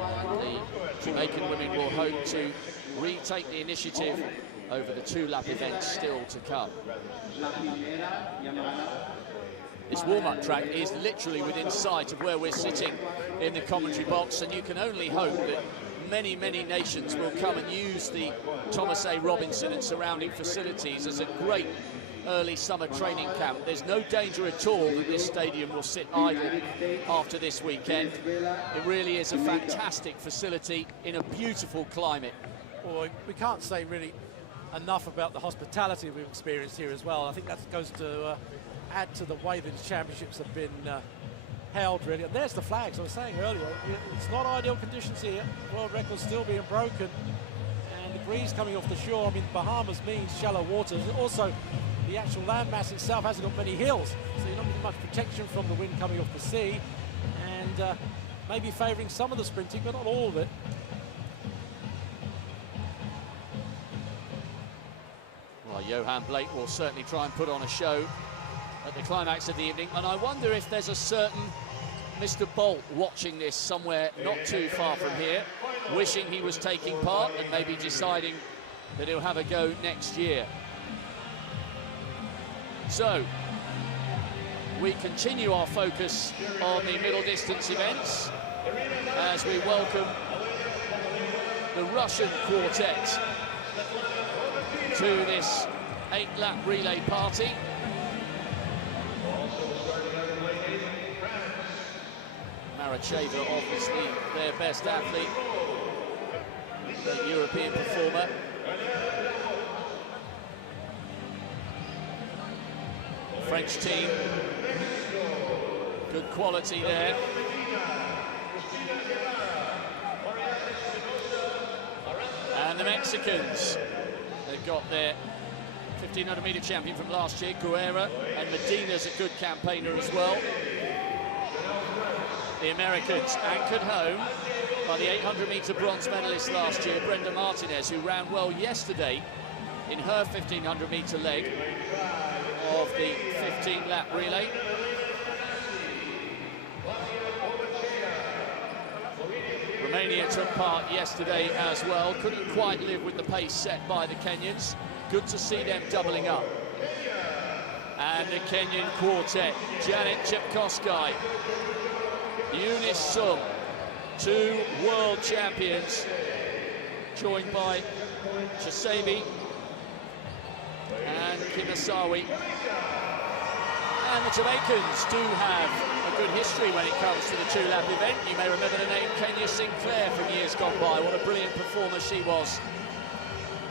The Jamaican women will hope to retake the initiative over the two-lap events still to come. This warm-up track is literally within sight of where we're sitting in the commentary box, and you can only hope that many, many nations will come and use the Thomas A. Robinson and surrounding facilities as a great early summer training camp. There's no danger at all that this stadium will sit idle after this weekend. It really is a fantastic facility in a beautiful climate. Well, we can't say really enough about the hospitality we've experienced here as well. I think that goes to add to the way that the championships have been held, really. And there's the flags I was saying earlier. It's not ideal conditions here. World records still being broken, and the breeze coming off the shore. I mean, Bahamas means shallow waters. Also, the actual landmass itself hasn't got many hills, so you're not getting much protection from the wind coming off the sea, and maybe favouring some of the sprinting, but not all of it. Well, Johan Blake will certainly try and put on a show at the climax of the evening, and I wonder if there's a certain Mr. Bolt watching this somewhere not too far from here, wishing he was taking part and maybe deciding that he'll have a go next year. So, we continue our focus on the middle distance events as we welcome the Russian quartet to this 8-lap relay party. Maracheva, obviously their best athlete, the European performer. French team, good quality there. And the Mexicans, they've got their 1500-meter champion from last year, Guerra, and Medina's a good campaigner as well. The Americans anchored home by the 800-meter bronze medalist last year, Brenda Martinez, who ran well yesterday in her 1500-meter leg of the 15-lap relay. Romania took part yesterday as well, couldn't quite live with the pace set by the Kenyans. Good to see them doubling up. And the Kenyan quartet, Janet Chepkosgei, Eunice Sung, two world champions, joined by Chisabi and Kimasawi. And the Jamaicans do have a good history when it comes to the two-lap event. You may remember the name Kenya Sinclair from years gone by. What a brilliant performer she was.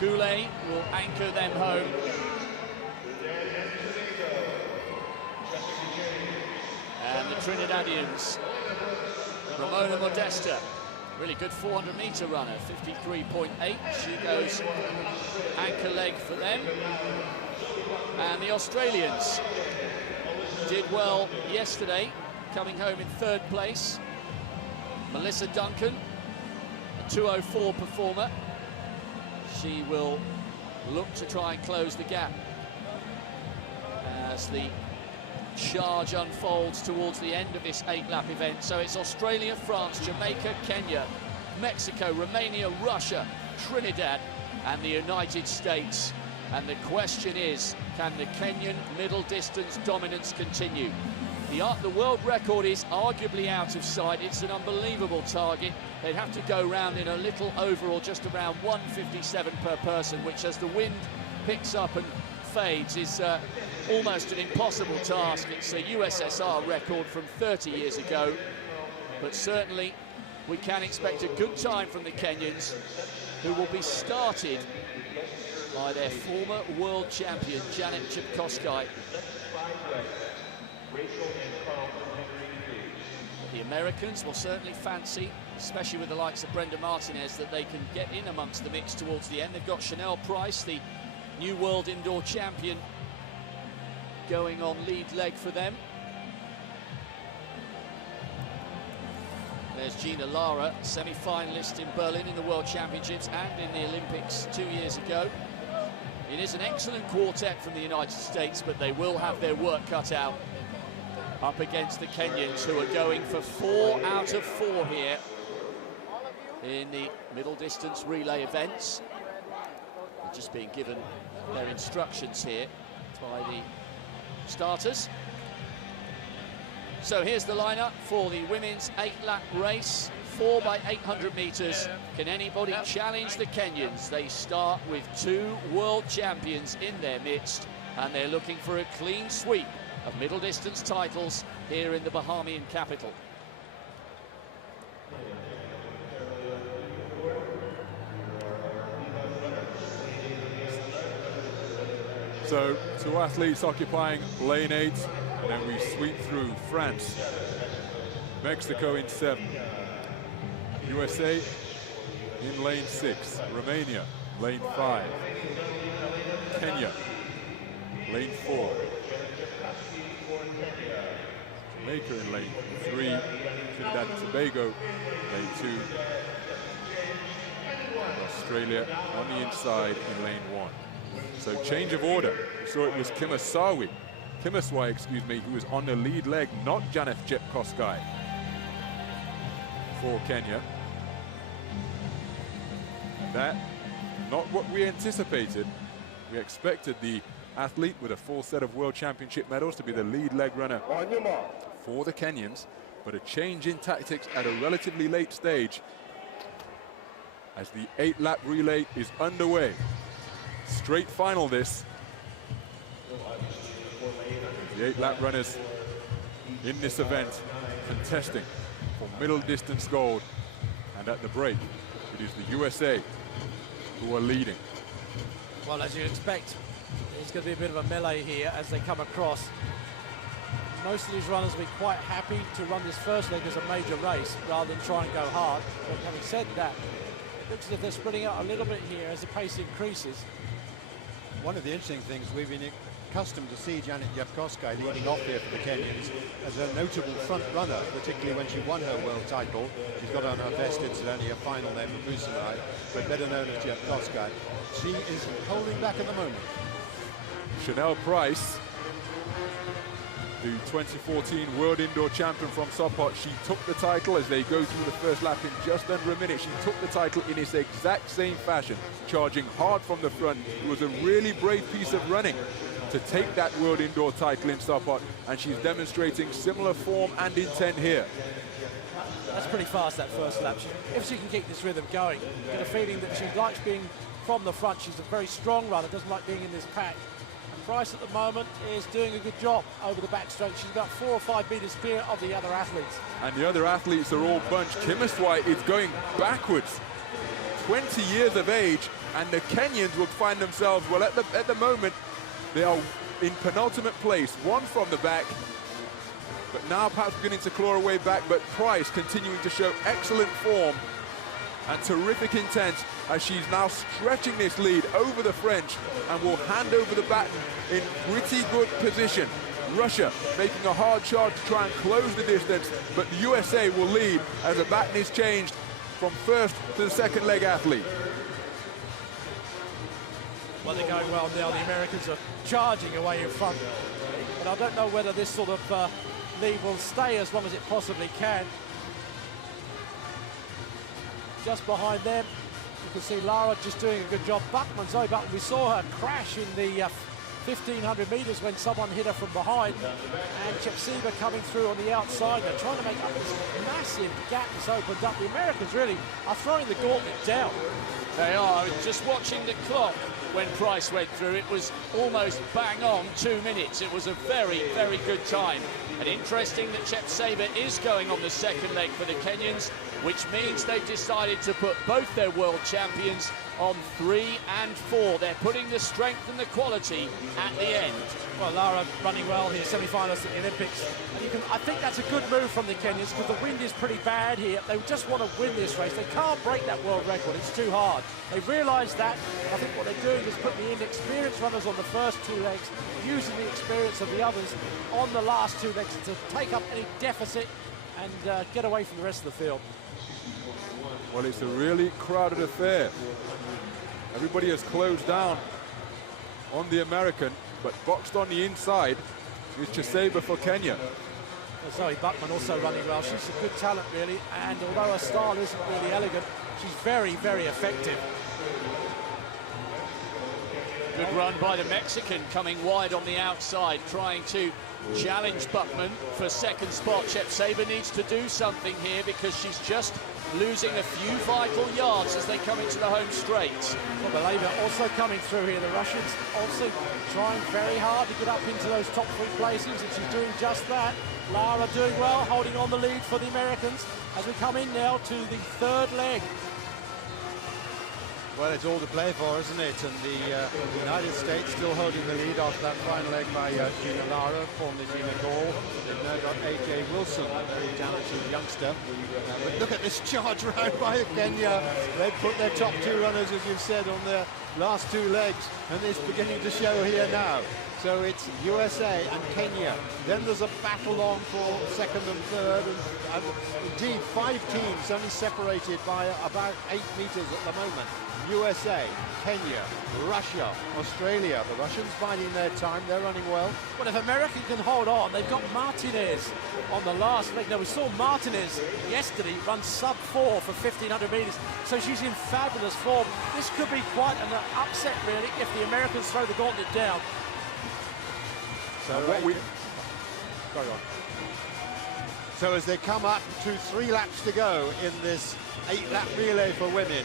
Goulet will anchor them home. And the Trinidadians, Ramona Modesta, really good 400-meter runner, 53.8. She goes anchor leg for them. And the Australians did well yesterday, coming home in third place. Melissa Duncan, a 2:04 performer. She will look to try and close the gap as the charge unfolds towards the end of this 8-lap event. So it's Australia, France, Jamaica, Kenya, Mexico, Romania, Russia, Trinidad, and the United States. And the question is, can the Kenyan middle distance dominance continue? The world record is arguably out of sight. It's an unbelievable target. They'd have to go round in a little over or just around 157 per person, which as the wind picks up and fades is almost an impossible task. It's a USSR record from 30 years ago, but certainly we can expect a good time from the Kenyans, who will be started by their former world champion, Janet Chepkosgei. The Americans will certainly fancy, especially with the likes of Brenda Martinez, that they can get in amongst the mix towards the end. They've got Chanel Price, the new world indoor champion, going on lead leg for them. There's Gina Lara, semi-finalist in Berlin in the World Championships and in the Olympics 2 years ago. It is an excellent quartet from the United States, but they will have their work cut out up against the Kenyans, who are going for 4 out of 4 here in the middle distance relay events. They're just being given their instructions here by the starters. So here's the lineup for the women's 8-lap race, 4x800 meters. Can anybody challenge the Kenyans? They start with 2 world champions in their midst, and they're looking for a clean sweep of middle distance titles here in the Bahamian capital. So 2 athletes occupying lane 8, and then we sweep through France, Mexico in 7, USA in lane 6, Romania lane 5, Kenya lane 4, Jamaica in lane 3, Trinidad and Tobago lane 2, Australia on the inside in lane 1. So change of order. We saw it was Kimaswai, who was on the lead leg, not Janeth Jepkosgei for Kenya. That, not what we anticipated. We expected the athlete with a full set of World Championship medals to be the lead leg runner for the Kenyans, but a change in tactics at a relatively late stage as the 8-lap relay is underway. Straight final this. The 8-lap runners in this event contesting for middle distance gold, and at the break it is the USA who are leading. Well, as you'd expect, there's going to be a bit of a melee here as they come across. Most of these runners will be quite happy to run this first leg as a major race rather than try and go hard. But having said that, it looks as if they're spreading out a little bit here as the pace increases. One of the interesting things, we've been accustomed to see Janeth Jepkosgei leading off here for the Kenyans as a notable front runner, particularly when she won her world title. She's got on her vest incidentally a final name of Musanai, but better known as Jepkosgei. She is holding back at the moment. Chanel Price, the 2014 World Indoor Champion from Sopot, she took the title as they go through the first lap in just under a minute. She took the title in its exact same fashion, charging hard from the front. It was a really brave piece of running to take that World Indoor title in Sopot, and she's demonstrating similar form and intent here. That's pretty fast, that first lap. If she can keep this rhythm going, you get a feeling that she likes being from the front. She's a very strong runner, doesn't like being in this pack. Price at the moment is doing a good job over the backstroke. She's about 4 or 5 meters clear of the other athletes. And the other athletes are all bunched. Kimaswai is going backwards, 20 years of age, and the Kenyans will find themselves, well, at the moment, they are in penultimate place, 1 from the back, but now perhaps beginning to claw away back, but Price continuing to show excellent form and terrific intent as she's now stretching this lead over the French and will hand over the baton in pretty good position. Russia making a hard charge to try and close the distance, but the USA will lead as the baton is changed from first to the second leg athlete. Well, they're going well now. The Americans are charging away in front, but I don't know whether this sort of lead will stay as long as it possibly can. Just behind them, you can see Lara just doing a good job. Zoe Buckman, we saw her crash in the 1,500 meters when someone hit her from behind, and Chepseba coming through on the outside. They're trying to make up this massive gap that's opened up. The Americans really are throwing the gauntlet down. They are. Just watching the clock when Price went through, it was almost bang on 2 minutes. It was a very, very good time. And interesting that Chepseba is going on the second leg for the Kenyans, which means they've decided to put both their world champions on 3 and 4. They're putting the strength and the quality at the end. Well, Lara running well here, semi-finalist at the Olympics. And I think that's a good move from the Kenyans because the wind is pretty bad here. They just want to win this race. They can't break that world record. It's too hard. They've realised that. I think what they're doing is putting the inexperienced runners on the first 2 legs, using the experience of the others on the last 2 legs to take up any deficit and get away from the rest of the field. Well, it's a really crowded affair. Everybody has closed down on the American, but boxed on the inside is Chepseba for Kenya. Well, Zoe Buckman also running well. She's a good talent, really, and although her style isn't really elegant, she's very, very effective. Good run by the Mexican, coming wide on the outside, trying to challenge Buckman for second spot. Chepseva needs to do something here because she's just losing a few vital yards as they come into the home straight. Well, Beleva also coming through here. The Russians also trying very hard to get up into those top 3 places, and she's doing just that. Lara doing well, holding on the lead for the Americans as we come in now to the 3rd leg. Well, it's all to play for, isn't it? And the United States still holding the lead after that final leg by Gina Lara, formerly Gina Gall. They've now got A.J. Wilson, a very talented youngster. But look at this charge round by Kenya. They've put their top 2 runners, as you've said, on their last 2 legs, and it's beginning to show here now. So it's USA and Kenya. Then there's a battle on for 2nd and 3rd, and indeed 5 teams only separated by about 8 meters at the moment. USA, Kenya, Russia, Australia. The Russians biding their time, they're running well. Well, if America can hold on, they've got Martinez on the last leg. Now, we saw Martinez yesterday run sub-4 for 1,500 meters, so she's in fabulous form. This could be quite an upset, really, if the Americans throw the gauntlet down. So So as they come up to 3 laps to go in this 8-lap relay for women.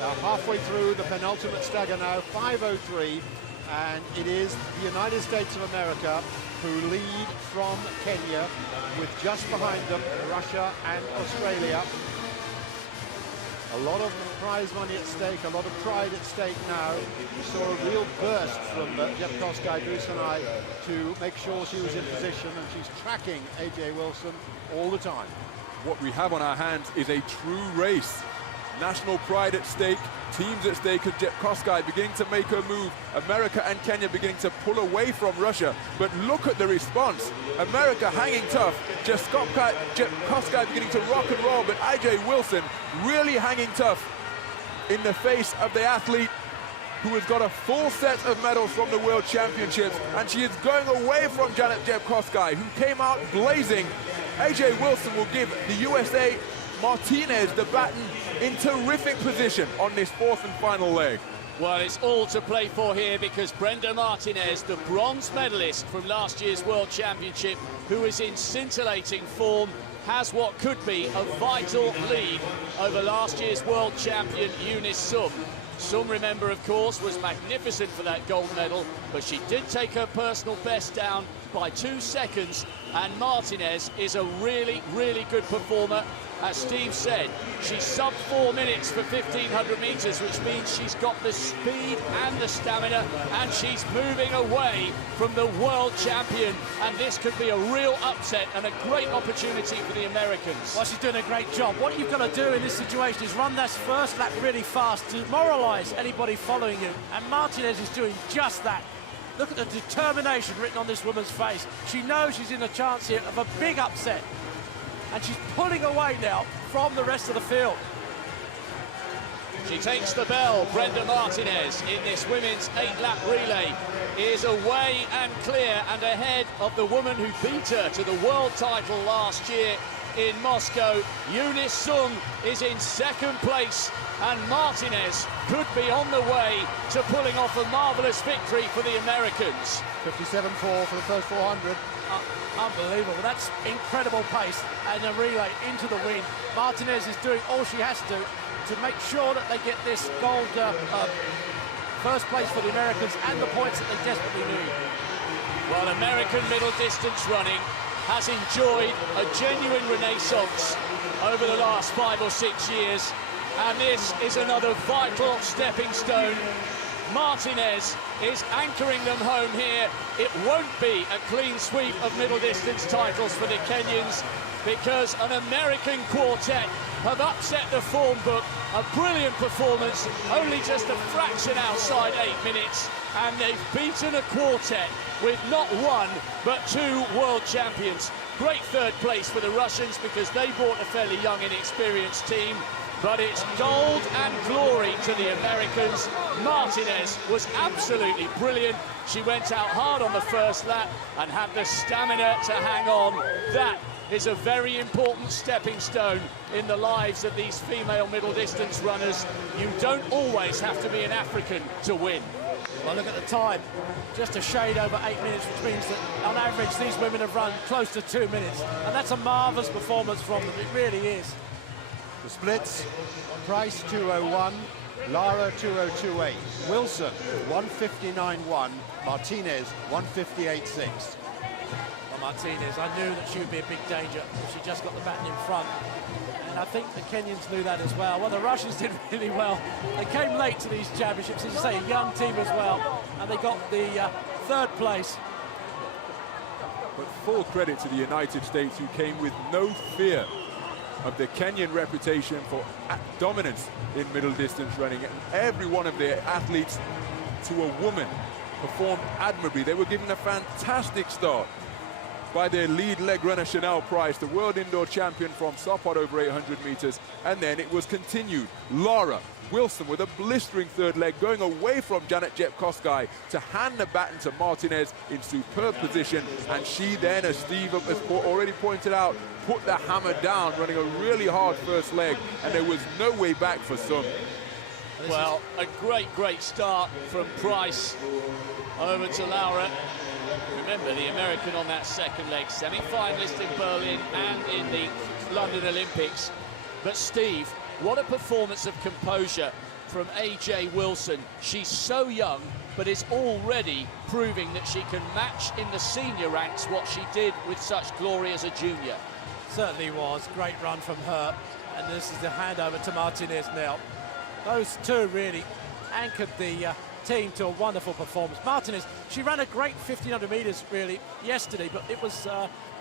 Now halfway through the penultimate stagger now, 5:03, and it is the United States of America who lead from Kenya, with just behind them Russia and Australia. A lot of prize money at stake, a lot of pride at stake now. We saw a real burst from Jepkowski, Bruce and I, to make sure she was in position, and she's tracking A.J. Wilson all the time. What we have on our hands is a true race. National pride at stake, teams at stake, and Jepkowski beginning to make her move. America and Kenya beginning to pull away from Russia. But look at the response. America hanging tough. Jepkowski beginning to rock and roll, but A.J. Wilson really hanging tough in the face of the athlete who has got a full set of medals from the World Championships, and she is going away from Janet Jepkowski, who came out blazing. A.J. Wilson will give the USA Martinez the baton in terrific position on this 4th and final leg. Well, it's all to play for here because Brenda Martinez, the bronze medalist from last year's World Championship, who is in scintillating form, has what could be a vital lead over last year's world champion Eunice Sum. Sum, remember, of course, was magnificent for that gold medal, but she did take her personal best down by 2 seconds, and Martinez is a really, really good performer. As Steve said, she's sub 4 minutes for 1,500 meters, which means she's got the speed and the stamina, and she's moving away from the world champion, and this could be a real upset and a great opportunity for the Americans. Well, she's doing a great job. What you've got to do in this situation is run that first lap really fast to demoralize anybody following you, and Martinez is doing just that. Look at the determination written on this woman's face. She knows she's in a chance here of a big upset, and she's pulling away now from the rest of the field. She takes the bell. Brenda Martinez in this women's 8-lap relay is away and clear and ahead of the woman who beat her to the world title last year in Moscow. Eunice Sum is in 2nd place, and Martinez could be on the way to pulling off a marvellous victory for the Americans. 57.4 for the first 400. Unbelievable. That's incredible pace and a relay into the wind. Martinez is doing all she has to make sure that they get this gold first place for the Americans and the points that they desperately need. Well, American middle distance running has enjoyed a genuine renaissance over the last 5 or 6 years, and this is another vital stepping stone. Martinez is anchoring them home here. It won't be a clean sweep of middle distance titles for the Kenyans, because an American quartet have upset the form book. A brilliant performance, only just a fraction outside 8 minutes, and they've beaten a quartet with not 1 but 2 world champions. Great 3rd place for the Russians because they brought a fairly young, inexperienced team, but it's gold and glory to the Americans. Martinez was absolutely brilliant. She went out hard on the first lap and had the stamina to hang on. That is a very important stepping stone in the lives of these female middle distance runners. You don't always have to be an African to win. Well, look at the time, just a shade over 8 minutes, which means that on average these women have run close to 2 minutes, and that's a marvellous performance from them. It really is. The splits: Price 2:01, Lara 2:028, Wilson 1:59.1, Martinez 1:58.6. Well, Martinez, I knew that she would be a big danger if she just got the baton in front. And I think the Kenyans knew that as well. Well, the Russians did really well. They came late to these championships, as you say, a young team as well, and they got the third place. But full credit to the United States, who came with no fear of the Kenyan reputation for dominance in middle distance running. And every one of their athletes, to a woman, performed admirably. They were given a fantastic start by their lead leg runner, Chanel Price, the world indoor champion from Sopot over 800 meters. And then it was continued. Lara Wilson with a blistering third leg, going away from Janet Jepkosgei to hand the baton to Martinez in superb position. And she then, as Steve has already pointed out, put the hammer down, running a really hard first leg, and there was no way back for some. Well, a great start from Price over to Laura. Remember, the American on that second leg, semi-finalist in Berlin and in the London Olympics. But Steve, what a performance of composure from AJ Wilson. She's so young, but is already proving that she can match in the senior ranks what she did with such glory as a junior. Certainly was. Great run from her. And this is the handover to Martinez now. Those two really anchored the team to a wonderful performance. Martinez, she ran a great 1500 meters really yesterday, but it was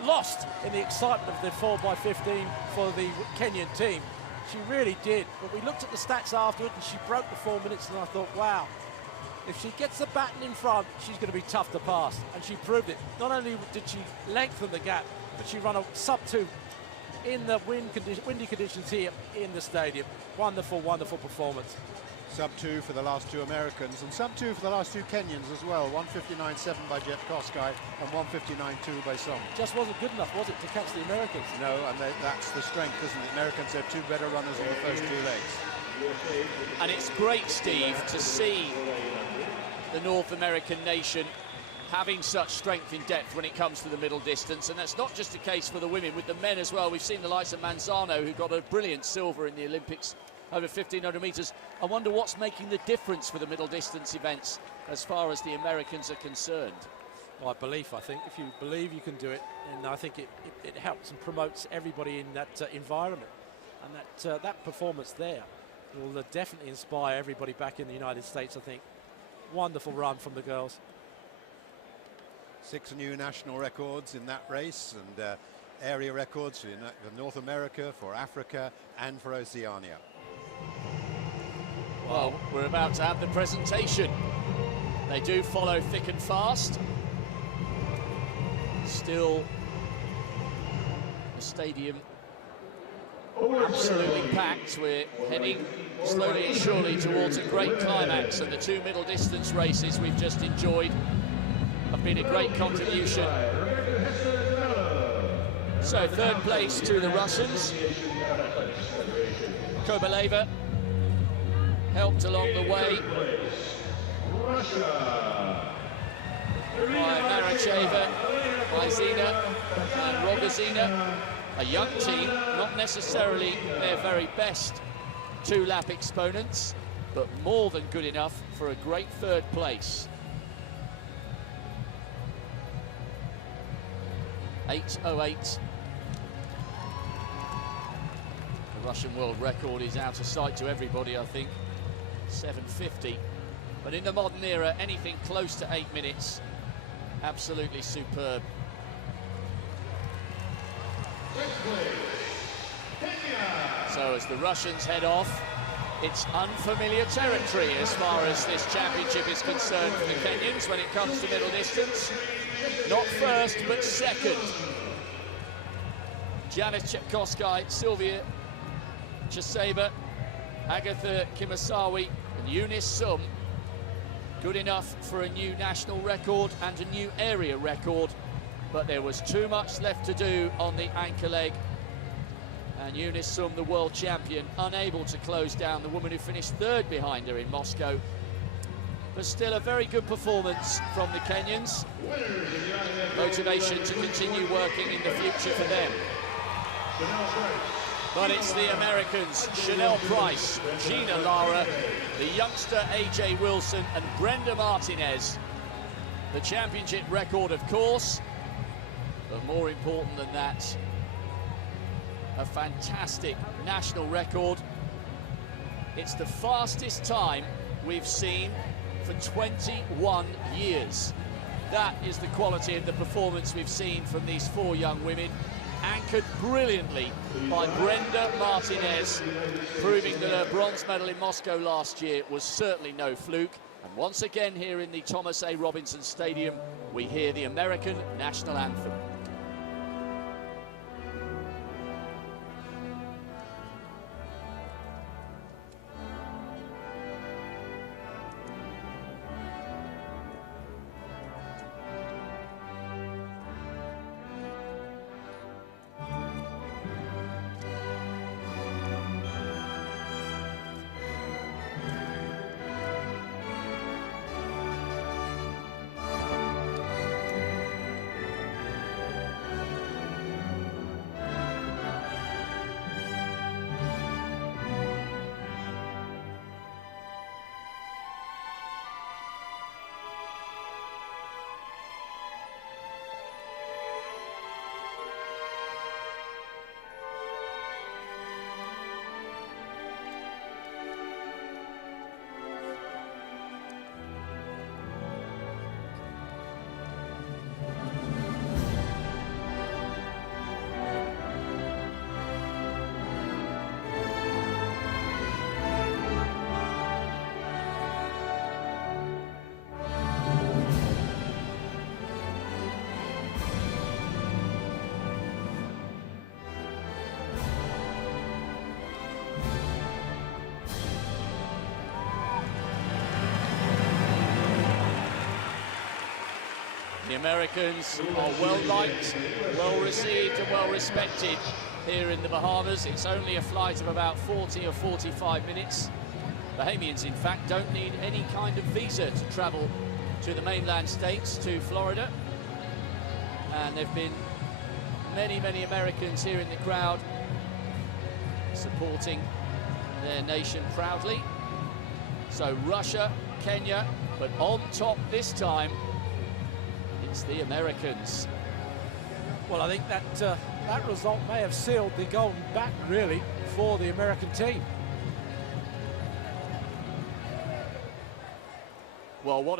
lost in the excitement of the 4x15 for the Kenyan team. She really did. But we looked at the stats afterward and she broke the 4 minutes, and I thought, wow, if she gets the baton in front, she's going to be tough to pass. And she proved it. Not only did she lengthen the gap, but she ran a sub-2 in the windy conditions here in the stadium. Wonderful performance. Sub-2 for the last two Americans, and sub-2 for the last two Kenyans as well. 1:59.7 by Jepkosgei and 1:59.2 by Song. Just wasn't good enough, was it, to catch the Americans? No, and that's the strength, isn't it? Americans have two better runners on the first two legs. And it's great, Steve, to see the North American nation having such strength in depth when it comes to the middle distance. And that's not just the case for the women, with the men as well. We've seen the likes of Manzano, who got a brilliant silver in the Olympics over 1,500 meters. I wonder what's making the difference for the middle distance events as far as the Americans are concerned. Well, belief, I think. If you believe you can do it, and I think it helps and promotes everybody in that environment. And that performance there will definitely inspire everybody back in the United States, I think. Wonderful run from the girls. 6 new national records in that race, and area records for North America, for Africa, and for Oceania. Well, we're about to have the presentation. They do follow thick and fast. Still, the stadium absolutely packed. We're heading slowly and surely towards a great climax, and the two middle distance races we've just enjoyed have been a great contribution. So, third place to the Russians. Kobaleva helped along the way by Maracheva, by Zina and Rogozina. A young team, not necessarily their very best two-lap exponents, but more than good enough for a great third place. 8:08. The Russian world record is out of sight to everybody, I think. 7:50. But in the modern era, anything close to 8 minutes, absolutely superb. So as the Russians head off, it's unfamiliar territory as far as this championship is concerned for the Kenyans when it comes to middle distance. Not first, but second. Janet Jepkosgei, Sylvia Cheseba, Agatha Kimasawi and Eunice Sum. Good enough for a new national record and a new area record but there was too much left to do on the anchor leg. And Eunice Sum, the world champion, unable to close down the woman who finished third behind her in Moscow. But still a very good performance from the Kenyans. Motivation to continue working in the future for them. But it's the Americans, Chanel Price, Gina Lara, the youngster AJ Wilson and Brenda Martinez. The championship record, of course, but more important than that, a fantastic national record. It's the fastest time we've seen for 21 years. That is the quality of the performance we've seen from these four young women, anchored brilliantly by Brenda Martinez, proving that her bronze medal in Moscow last year was certainly no fluke. And once again here in the Thomas A. Robinson Stadium, we hear the American national anthem. The Americans are well-liked, well-received and well-respected here in the Bahamas. It's only a flight of about 40 or 45 minutes. Bahamians, in fact, don't need any kind of visa to travel to the mainland states, to Florida. And there have been many, many Americans here in the crowd supporting their nation proudly. So Russia, Kenya, but on top this time, it's the Americans. Well, I think that that result may have sealed the golden bat, really, for the American team. Well, what a